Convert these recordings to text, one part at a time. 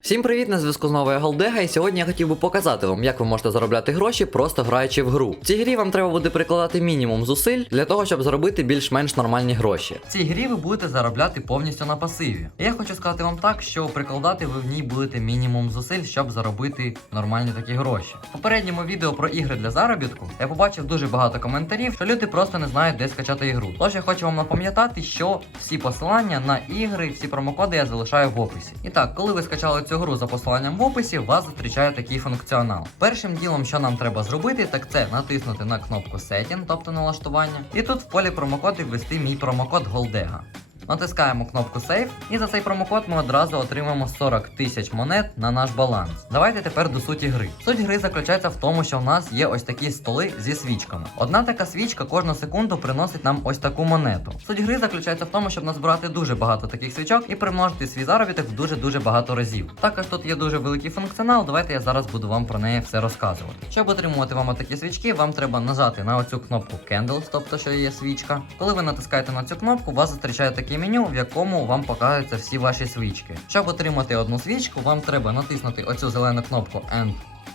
Всім привіт, на зв'язку з новою Голдега, і сьогодні я хотів би показати вам, як ви можете заробляти гроші, просто граючи в гру. В цій грі вам треба буде прикладати мінімум зусиль для того, щоб заробити більш-менш нормальні гроші. В цій грі ви будете заробляти повністю на пасиві. Я хочу сказати вам так, що прикладати ви в ній будете мінімум зусиль, щоб заробити нормальні такі гроші. В попередньому відео про ігри для заробітку я побачив дуже багато коментарів, що люди просто не знають, де скачати ігру. Тож я хочу вам напам'ятати, що всі посилання на ігри, всі промокоди я залишаю в описі. І так, коли ви скачали цю гру за посиланням в описі, вас зустрічає такий функціонал. Першим ділом, що нам треба зробити, так це натиснути на кнопку Setting, тобто налаштування, і тут в полі промокоди ввести мій промокод Голдега. Натискаємо кнопку Save, і за цей промокод ми одразу отримаємо 40 тисяч монет на наш баланс. Давайте тепер до суті гри. Суть гри заключається в тому, що в нас є ось такі столи зі свічками. Одна така свічка кожну секунду приносить нам ось таку монету. Суть гри заключається в тому, щоб назбирати дуже багато таких свічок і примножити свій заробіток в дуже-дуже багато разів. Також тут є дуже великий функціонал. Давайте я зараз буду вам про неї все розказувати. Щоб отримувати вам такі свічки, вам треба нажати на оцю кнопку Candles, тобто що є свічка. Коли ви натискаєте на цю кнопку, вас зустрічає меню, в якому вам показуються всі ваші свічки. Щоб отримати одну свічку, вам треба натиснути оцю зелену кнопку End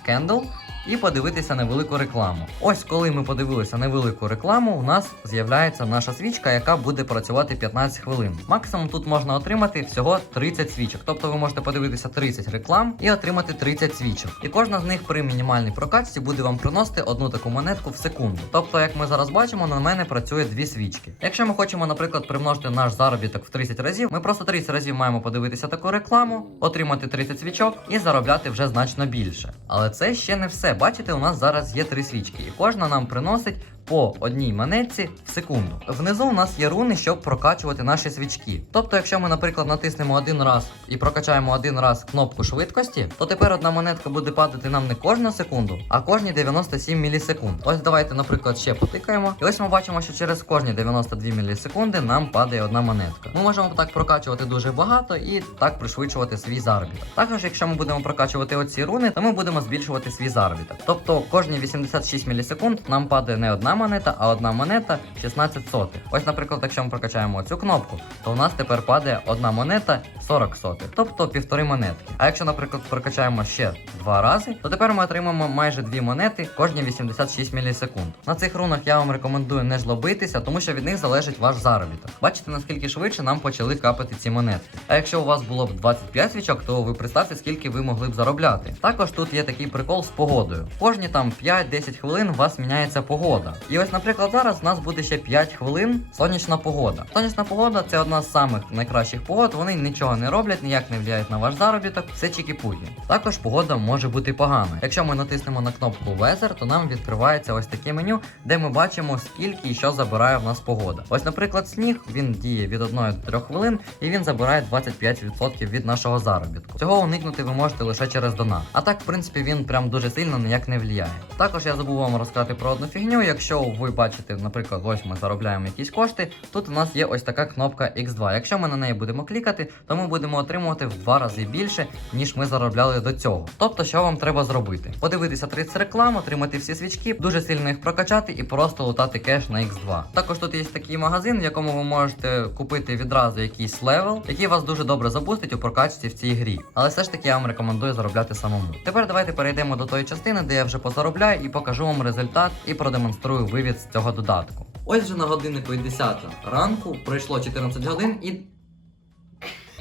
Candle і подивитися невелику рекламу. Ось коли ми подивилися невелику рекламу, у нас з'являється наша свічка, яка буде працювати 15 хвилин. Максимум тут можна отримати всього 30 свічок. Тобто ви можете подивитися 30 реклам і отримати 30 свічок. І кожна з них при мінімальній прокачці буде вам приносити одну таку монетку в секунду. Тобто, як ми зараз бачимо, на мене працює дві свічки. Якщо ми хочемо, наприклад, примножити наш заробіток в 30 разів, ми просто 30 разів маємо подивитися таку рекламу, отримати 30 свічок і заробляти вже значно більше. Але це ще не все. Бачите, у нас зараз є три свічки, і кожна нам приносить по одній монетці в секунду. Внизу у нас є руни, щоб прокачувати наші свічки. Тобто, якщо ми, наприклад, натиснемо один раз і прокачаємо один раз кнопку швидкості, то тепер одна монетка буде падати нам не кожну секунду, а кожні 97 мілісекунд. Ось давайте, наприклад, ще потикаємо. І ось ми бачимо, що через кожні 92 мілісекунди нам падає одна монетка. Ми можемо так прокачувати дуже багато і так пришвидшувати свій заробіток. Також, якщо ми будемо прокачувати оці руни, то ми будемо збільшувати свій заробіток. Тобто кожні 86 мілісекунд нам падає не одна монета, а одна монета 16 сотих. Ось, наприклад, якщо ми прокачаємо цю кнопку, то у нас тепер падає одна монета 40 сотих, тобто півтори монетки. А якщо, наприклад, прокачаємо ще два рази, то тепер ми отримаємо майже дві монети кожні 86 мілісекунд. На цих рунах я вам рекомендую не жлобитися, тому що від них залежить ваш заробіток. Бачите, наскільки швидше нам почали капати ці монетки. А якщо у вас було б 25 свічок, то ви представте, скільки ви могли б заробляти. Також тут є такий прикол з погодою. Кожні там 5-10 хвилин у вас міняється погода. І ось, наприклад, зараз у нас буде ще 5 хвилин сонячна погода. Сонячна погода це одна з самих найкращих погод. Вони нічого не роблять, ніяк не впливають на ваш заробіток, все чікі-пугі. Також погода може бути погана. Якщо ми натиснемо на кнопку Weather, то нам відкривається ось таке меню, де ми бачимо, скільки і що забирає в нас погода. Ось, наприклад, сніг він діє від 1 до 3 хвилин і він забирає 25% від нашого заробітку. Цього уникнути ви можете лише через донат. А так, в принципі, він прям дуже сильно ніяк не впливає. Також я забув вам розказати про одну фігню. Якщо ви бачите, наприклад, ось ми заробляємо якісь кошти, тут у нас є ось така кнопка X2. Якщо ми на неї будемо клікати, то ми будемо отримувати в два рази більше, ніж ми заробляли до цього. Тобто, що вам треба зробити? Подивитися 30 реклам, отримати всі свічки, дуже сильно їх прокачати і просто лутати кеш на X2. Також тут є такий магазин, в якому ви можете купити відразу якийсь левел, який вас дуже добре запустить у прокачці в цій грі. Але все ж таки я вам рекомендую заробляти самому. Тепер давайте перейдемо до тої частини, де я вже позаробляю і покажу вам результат і продемонструю вивід з цього додатку. Ось вже на годиннику і 10 ранку пройшло 14 годин і.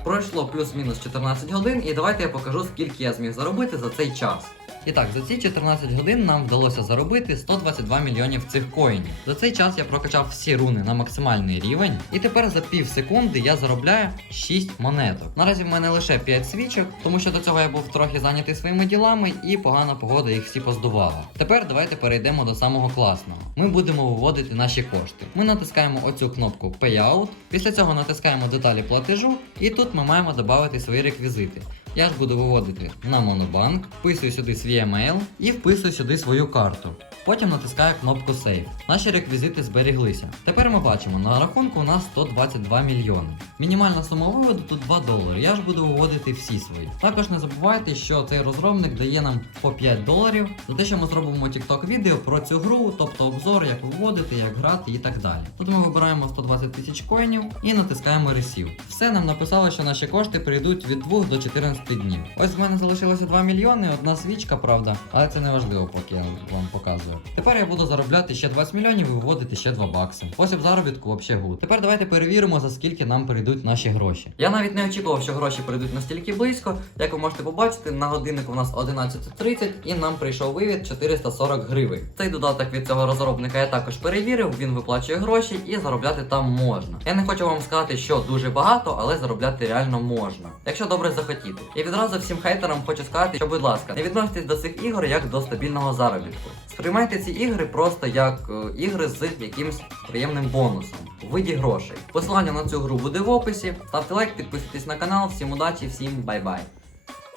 Пройшло плюс-мінус 14 годин, і давайте я покажу, скільки я зміг заробити за цей час. І так, за ці 14 годин нам вдалося заробити 122 мільйонів цих коїнів. За цей час я прокачав всі руни на максимальний рівень, і тепер за пів секунди я заробляю 6 монеток. Наразі в мене лише 5 свічок, тому що до цього я був трохи зайнятий своїми ділами, і погана погода їх всі поздувала. Тепер давайте перейдемо до самого класного. Ми будемо виводити наші кошти. Ми натискаємо оцю кнопку Payout, після цього натискаємо деталі платежу, і тут ми маємо додати свої реквізити. Я ж буду виводити на Монобанк, вписую сюди свій емейл і вписую сюди свою карту. Потім натискаю кнопку Save. Наші реквізити зберіглися. Тепер ми бачимо, на рахунку у нас 122 мільйони. Мінімальна сума виводу тут 2 долари. Я ж буду виводити всі свої. Також не забувайте, що цей розробник дає нам по 5 доларів за те, що ми зробимо TikTok відео про цю гру, тобто обзор, як виводити, як грати і так далі. Тут ми вибираємо 120 тисяч коїнів і натискаємо Receive. Все нам написало, що наші кошти прийдуть від 2 до 14 днів. Ось в мене залишилося 2 мільйони, одна свічка, правда, але це не важливо, поки я вам показую. Тепер я буду заробляти ще 20 мільйонів і виводити ще 2 бакси. Спосіб заробітку взагалі гуд. Тепер давайте перевіримо, за скільки нам прийдуть наші гроші. Я навіть не очікував, що гроші прийдуть настільки близько. Як ви можете побачити, на годиннику у нас 11.30 і нам прийшов вивід 440 гривень. Цей додаток від цього розробника я також перевірив, він виплачує гроші і заробляти там можна. Я не хочу вам сказати, що дуже багато, але заробляти реально можна, якщо добре захотіти. І відразу всім хейтерам хочу сказати, що, будь ласка, не відноситесь до цих ігор як до стабільного заробітку. Сприймайте ці ігри просто як е, ігри з якимсь приємним бонусом у виді грошей. Посилання на цю гру буде в описі. Ставте лайк, підписуйтесь на канал. Всім удачі, всім бай-бай.